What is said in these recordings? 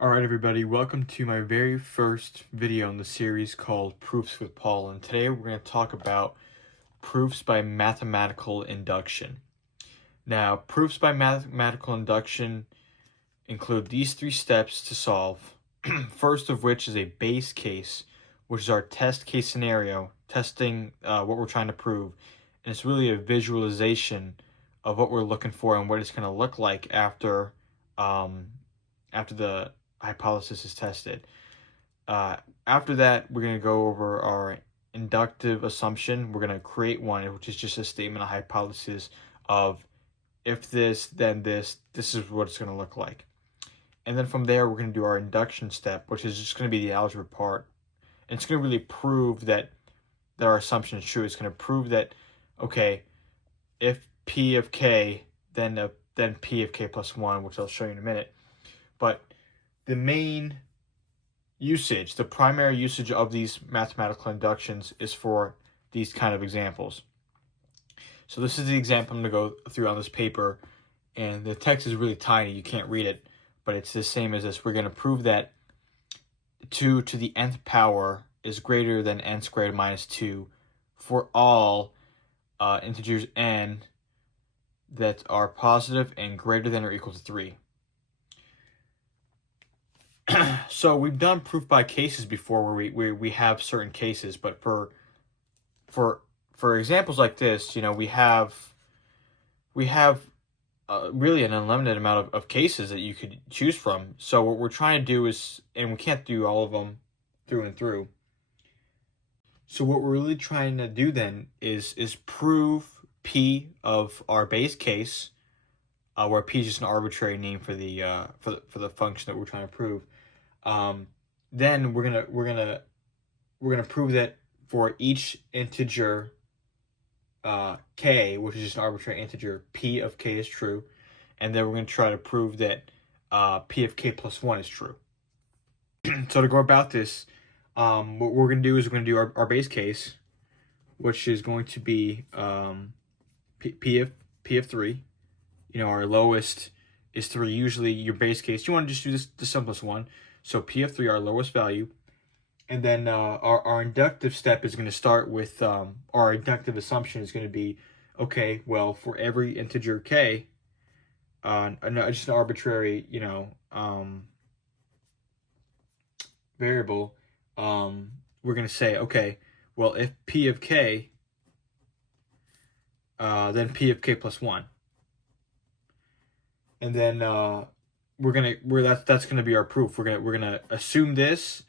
Alright everybody, welcome to my very first video in the series called Proofs with Paul, and today we're going to talk about proofs by mathematical induction. Now, proofs by mathematical induction include these three steps to solve. First of which is a base case, which is our test case scenario, testing what we're trying to prove, and it's really a visualization of what we're looking for and what it's going to look like after the hypothesis is tested. After that, we're going to go over our inductive assumption. We're going to create one, which is just a statement of hypothesis of if this, then this is what it's going to look like. And then from there, we're going to do our induction step, which is just going to be the algebra part. And it's going to really prove that our assumption is true. It's going to prove that, okay, if P of K, then P of K plus 1, which I'll show you in a minute. But the main usage, the primary usage of these mathematical inductions is for these kind of examples. So this is the example I'm going to go through on this paper, and the text is really tiny, you can't read it, but it's the same as this. We're going to prove that 2 to the nth power is greater than n squared minus 2 for all integers n that are positive and greater than or equal to 3. So we've done proof by cases before where we have certain cases, but for examples like this, you know, we have really an unlimited amount of cases that you could choose from. So what we're trying to do is, and we can't do all of them through and through. So what we're really trying to do then is prove P of our base case, where P is just an arbitrary name for the function that we're trying to prove. Then we're gonna prove that for each integer k, which is just an arbitrary integer, P of k is true, and then we're gonna try to prove that P of k plus 1 is true. So to go about this, what we're gonna do is we're gonna do our base case, which is going to be P of 3. You know, our lowest is 3. Usually your base case, you want to just do the simplest one. So P of 3, our lowest value. And then our inductive step is going to start with, our inductive assumption is going to be, okay, well, for every integer k, just an arbitrary, you know, variable, we're going to say, okay, well, if P of k, then P of k plus 1. And then that's gonna be our proof. We're gonna assume this,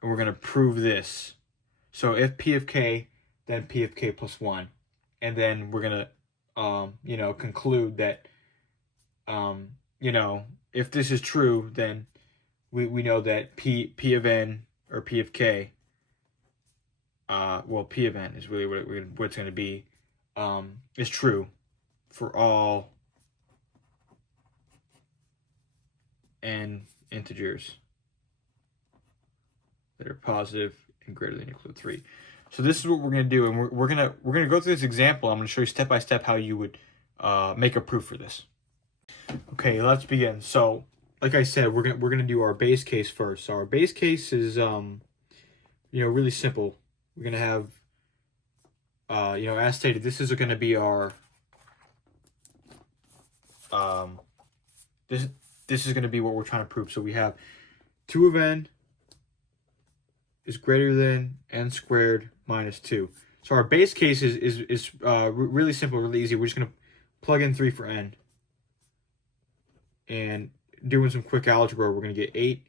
and we're gonna prove this. So if P of k, then P of k plus 1, and then we're gonna you know, conclude that you know, if this is true, then we know that P of n or P of k, well, P of n is really what it's gonna be, is true for all n integers that are positive and greater than or equal to 3. So this is what we're going to do, and we're going to go through this example. I'm going to show you step by step how you would make a proof for this. Okay, let's begin. So, like I said, we're going to do our base case first. So our base case is you know, really simple. We're going to have you know, as stated, this is going to be our this is going to be what we're trying to prove. So we have 2 of n is greater than n squared minus 2. So our base case is really simple, really easy. We're just going to plug in 3 for n. And doing some quick algebra, we're going to get 8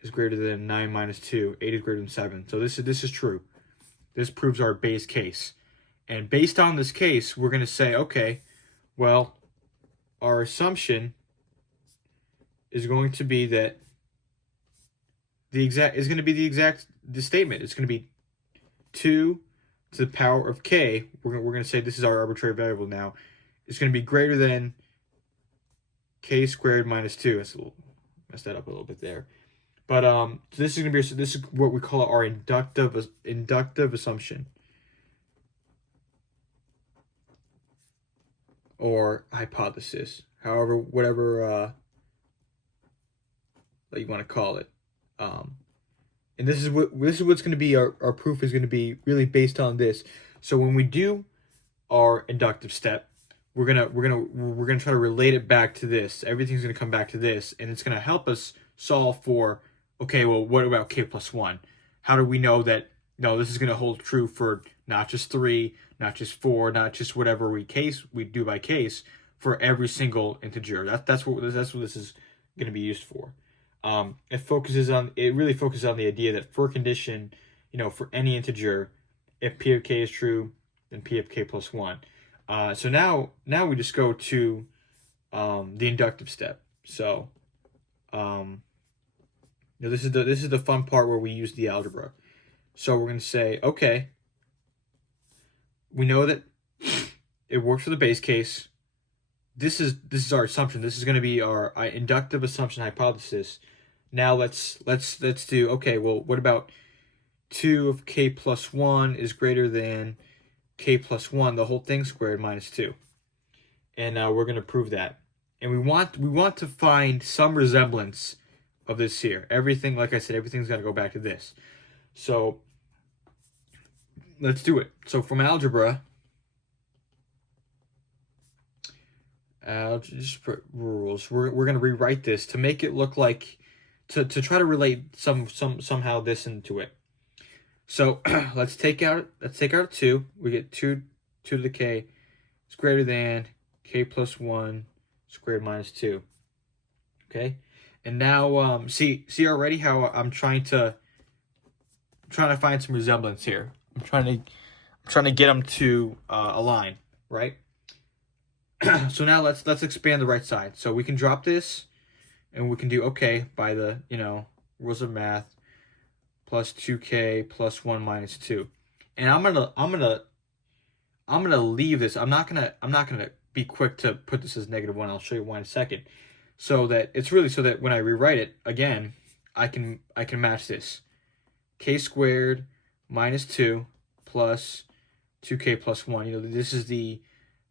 is greater than 9 minus 2. 8 is greater than 7. So this is true. This proves our base case. And based on this case, we're going to say, okay, well, our assumption is going to be that the statement. It's going to be 2 to the power of k. We're going to say this is our arbitrary variable now. It's going to be greater than k squared minus 2. Let's mess that up a little bit there. But this is what we call our inductive assumption, or hypothesis. However, whatever you want to call it. And this is what's going to be our proof is going to be really based on this. So when we do our inductive step, we're gonna try to relate it back to this. Everything's gonna come back to this, and it's gonna help us solve for, okay, well, what about k plus 1? How do we know that, no, this is gonna hold true for not just 3, not just 4, not just whatever we do by case, for every single integer? That's what this is gonna be used for. It really focuses on the idea that for a condition, for any integer, if p of k is true, then p of k plus 1. So now we just go to the inductive step. So this is the fun part where we use the algebra. So we're going to say, okay, we know that it works for the base case. This is our assumption. This is going to be our inductive assumption hypothesis. Now let's do, okay, well, what about 2 of k plus 1 is greater than k plus 1, the whole thing squared, minus 2. And we're going to prove that. And we want to find some resemblance of this here. Everything, like I said, everything's got to go back to this. So let's do it. So from algebra, just put rules. We're going to rewrite this to make it look like, to try to relate somehow this into it. So let's take out 2. We get 2 to the k is greater than k plus 1 squared minus 2. Okay, and now see already how I'm trying to find some resemblance here. I'm trying to get them to align, right? So now let's expand the right side. So we can drop this, and we can do okay by the rules of math. Plus 2k plus 1 minus 2, and I'm gonna leave this. I'm not gonna be quick to put this as -1. I'll show you why in a second. So that it's really so that when I rewrite it again, I can match this. K squared minus 2 plus 2k plus 1. This is the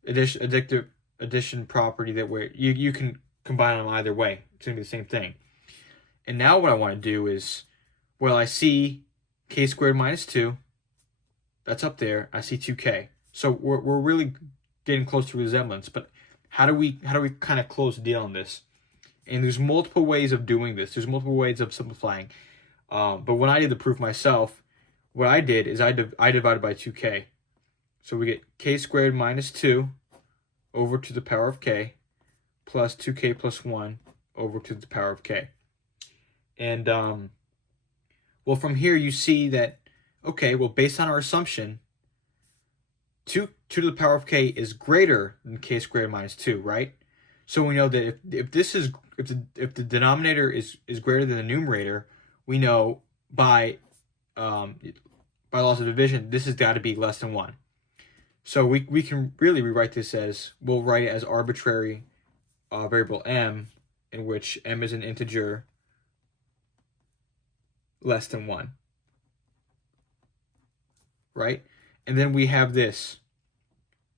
addition property that where you can combine them either way. It's gonna be the same thing. And now what I want to do is, well, I see k squared minus 2. That's up there. I see 2k. So we're really getting close to resemblance. But how do we kind of close the deal on this? And there's multiple ways of doing this. There's multiple ways of simplifying. But when I did the proof myself, what I did is I divided by 2k. So we get k squared minus 2 over to the power of k plus 2k plus 1 over to the power of k. And well, from here you see that, okay, well, based on our assumption, 2 to the power of k is greater than k squared minus 2, right? So we know that if the denominator is greater than the numerator, we know by laws of division this has got to be less than 1. So we can really rewrite this as, we'll write it as arbitrary variable m, in which m is an integer less than 1, right? And then we have this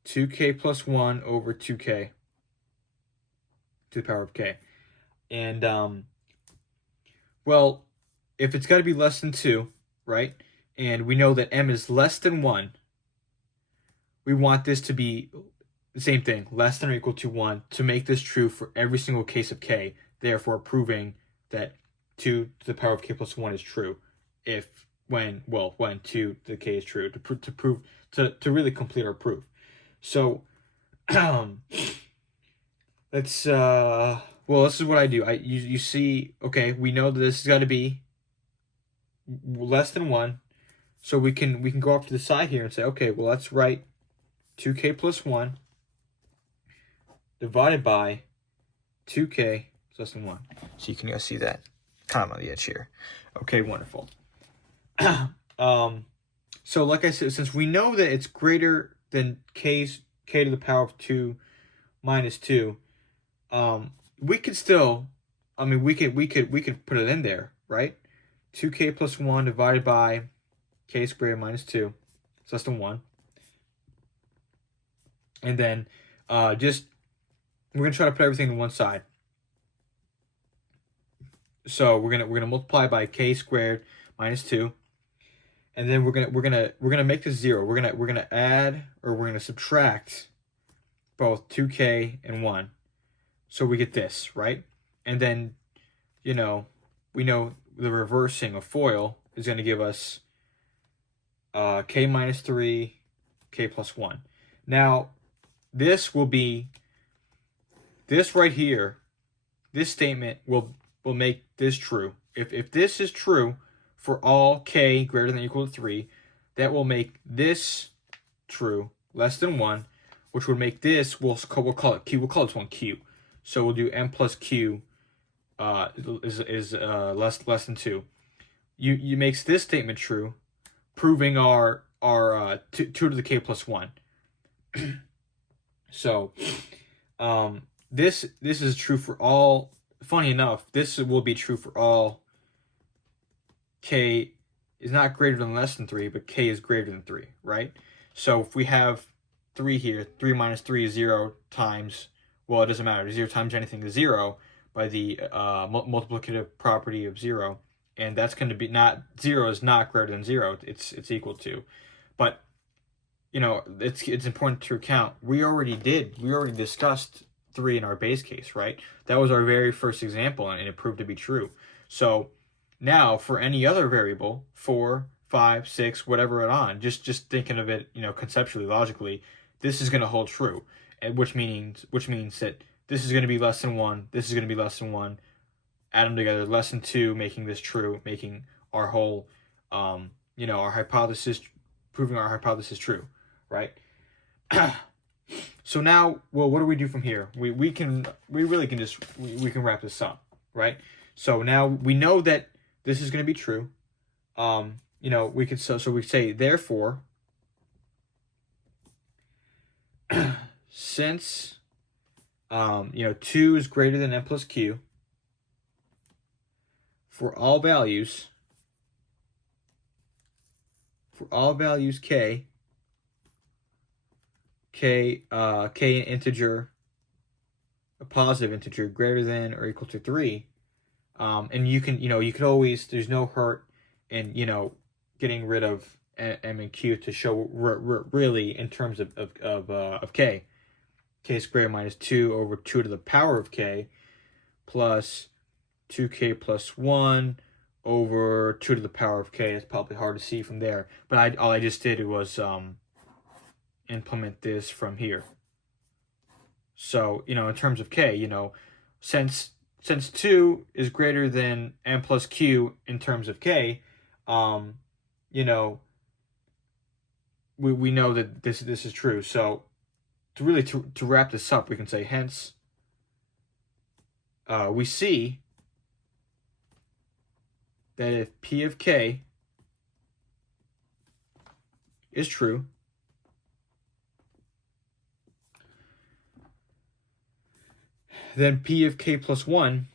2k plus 1 over 2k to the power of k. And well, if it's got to be less than 2, right, and we know that m is less than 1, we want this to be the same thing, less than or equal to 1, to make this true for every single case of k, therefore proving that 2 to the power of k plus 1 is true when 2 to the k is true, to really complete our proof. So let's well, this is what I do. You see, okay, we know that this has got to be less than 1, so we can go off to the side here and say, okay, well, let's write 2k plus 1 divided by 2k is less than 1. So you can see that kind of on the edge here. Okay, wonderful. So like I said, since we know that it's greater than k to the power of 2 minus 2, we could still, we could put it in there, right? 2k plus 1 divided by k squared minus 2 is less than 1. And then we're going to try to put everything to one side. So we're gonna multiply by k squared minus 2, and then we're gonna make this 0. We're gonna add, or we're gonna subtract both 2k and 1. So we get this, right? And then, we know the reversing of FOIL is going to give us k minus 3, k plus 1. Now, this will be, this right here, this statement will make this true. If this is true for all k greater than or equal to 3, that will make this true, less than 1, which would make this, we'll call it q. We'll call this one q. So we'll do m plus q is less than 2. You makes this statement true, proving our 2 to the k plus 1. So this is true for all. Funny enough, this will be true for all k is not greater than less than 3, but k is greater than 3, right? So if we have 3 here, 3 minus 3 is 0 times, well, it doesn't matter. 0 times anything is 0 by the multiplicative property of 0. And that's going to be not, 0 is not greater than 0. It's equal to. But, it's important to account. We already discussed 3 in our base case, right? That was our very first example, and it proved to be true. So now for any other variable, 4, 5, 6, whatever it on, just thinking of it, conceptually, logically, this is going to hold true, and which means that this is going to be less than 1, this is going to be less than 1, add them together, less than 2, making this true, making our whole, our hypothesis, proving our hypothesis true, right? So now, well, what do we do from here? We really can wrap this up, right? So now we know that this is going to be true. We could so we say, therefore, since 2 is greater than n plus q for all values k an integer, a positive integer greater than or equal to 3, and you could always, there's no hurt in getting rid of m and q to show really in terms of k squared minus 2 over 2 to the power of k plus 2k plus 1 over 2 to the power of k. It's probably hard to see from there, but all I just did was implement this from here. So, in terms of k, since 2 is greater than n plus q in terms of k, we know that this is true. So to wrap this up, we can say, hence, we see that if p of k is true, then p of k plus 1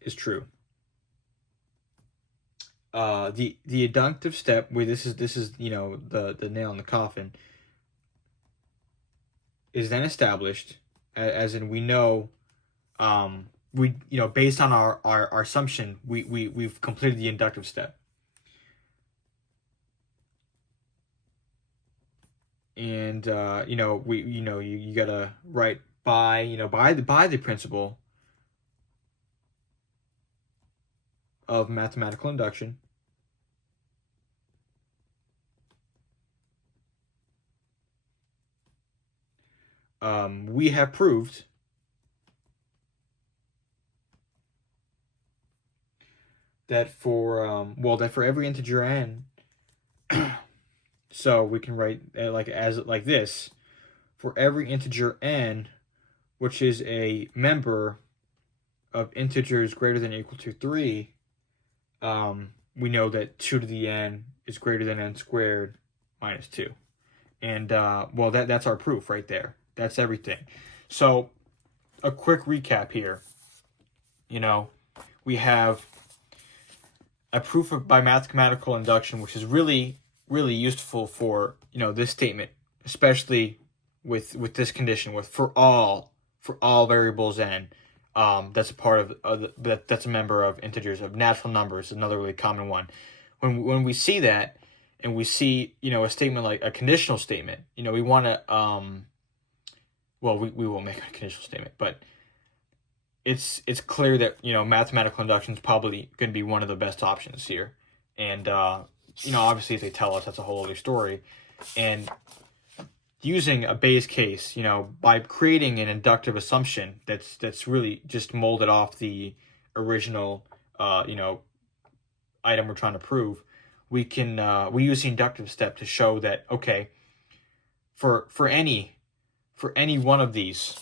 is true. The adjunctive step, where this is the nail in the coffin, is then established, as in we know, based on our assumption, we've completed the inductive step. And you gotta write by the principle of mathematical induction, we have proved that for every integer n, so we can write like this, for every integer n, which is a member of integers greater than or equal to 3, we know that 2 to the n is greater than n squared minus 2. And, that's our proof right there. That's everything. So, a quick recap here. We have a proof by mathematical induction, which is really, really useful for, this statement, especially with this condition, for all variables n, that's a part of that's a member of integers, of natural numbers, another really common one. When we see that, and we see, a statement like a conditional statement, we want to, well, we will make a conditional statement, but it's clear that, mathematical induction is probably going to be one of the best options here. And, obviously if they tell us, that's a whole other story. And using a base case, by creating an inductive assumption that's really just molded off the original, item we're trying to prove, we use the inductive step to show that, okay, for any one of these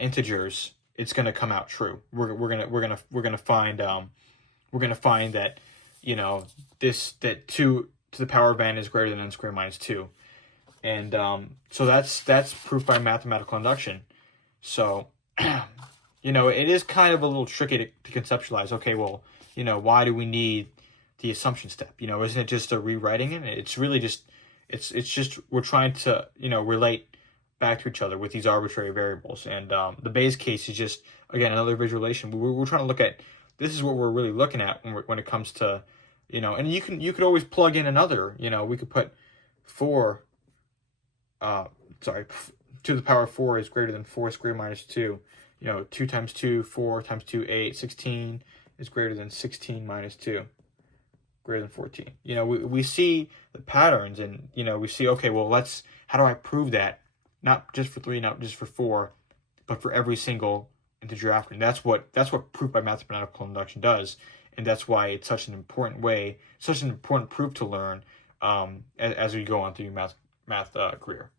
integers, it's going to come out true. We're gonna find that, that 2 to the power of n is greater than n squared minus 2. And so that's proof by mathematical induction. So it is kind of a little tricky to conceptualize. Okay, well, why do we need the assumption step? Isn't it just a rewriting it? It's really just it's just we're trying to relate back to each other with these arbitrary variables. And the base case is just, again, another visualization. We're trying to look at, this is what we're really looking at when it comes to, and you could always plug in another, we could put 4, to the power of 4 is greater than 4 squared minus 2. 2 times 2, 4 times 2, 8, 16 is greater than 16 minus 2, greater than 14. We see the patterns, and, we see, okay, well, how do I prove that? Not just for 3, not just for 4, but for every single integer after. And that's what proof by mathematical induction does. And that's why it's such an important proof to learn as we go on through your math career.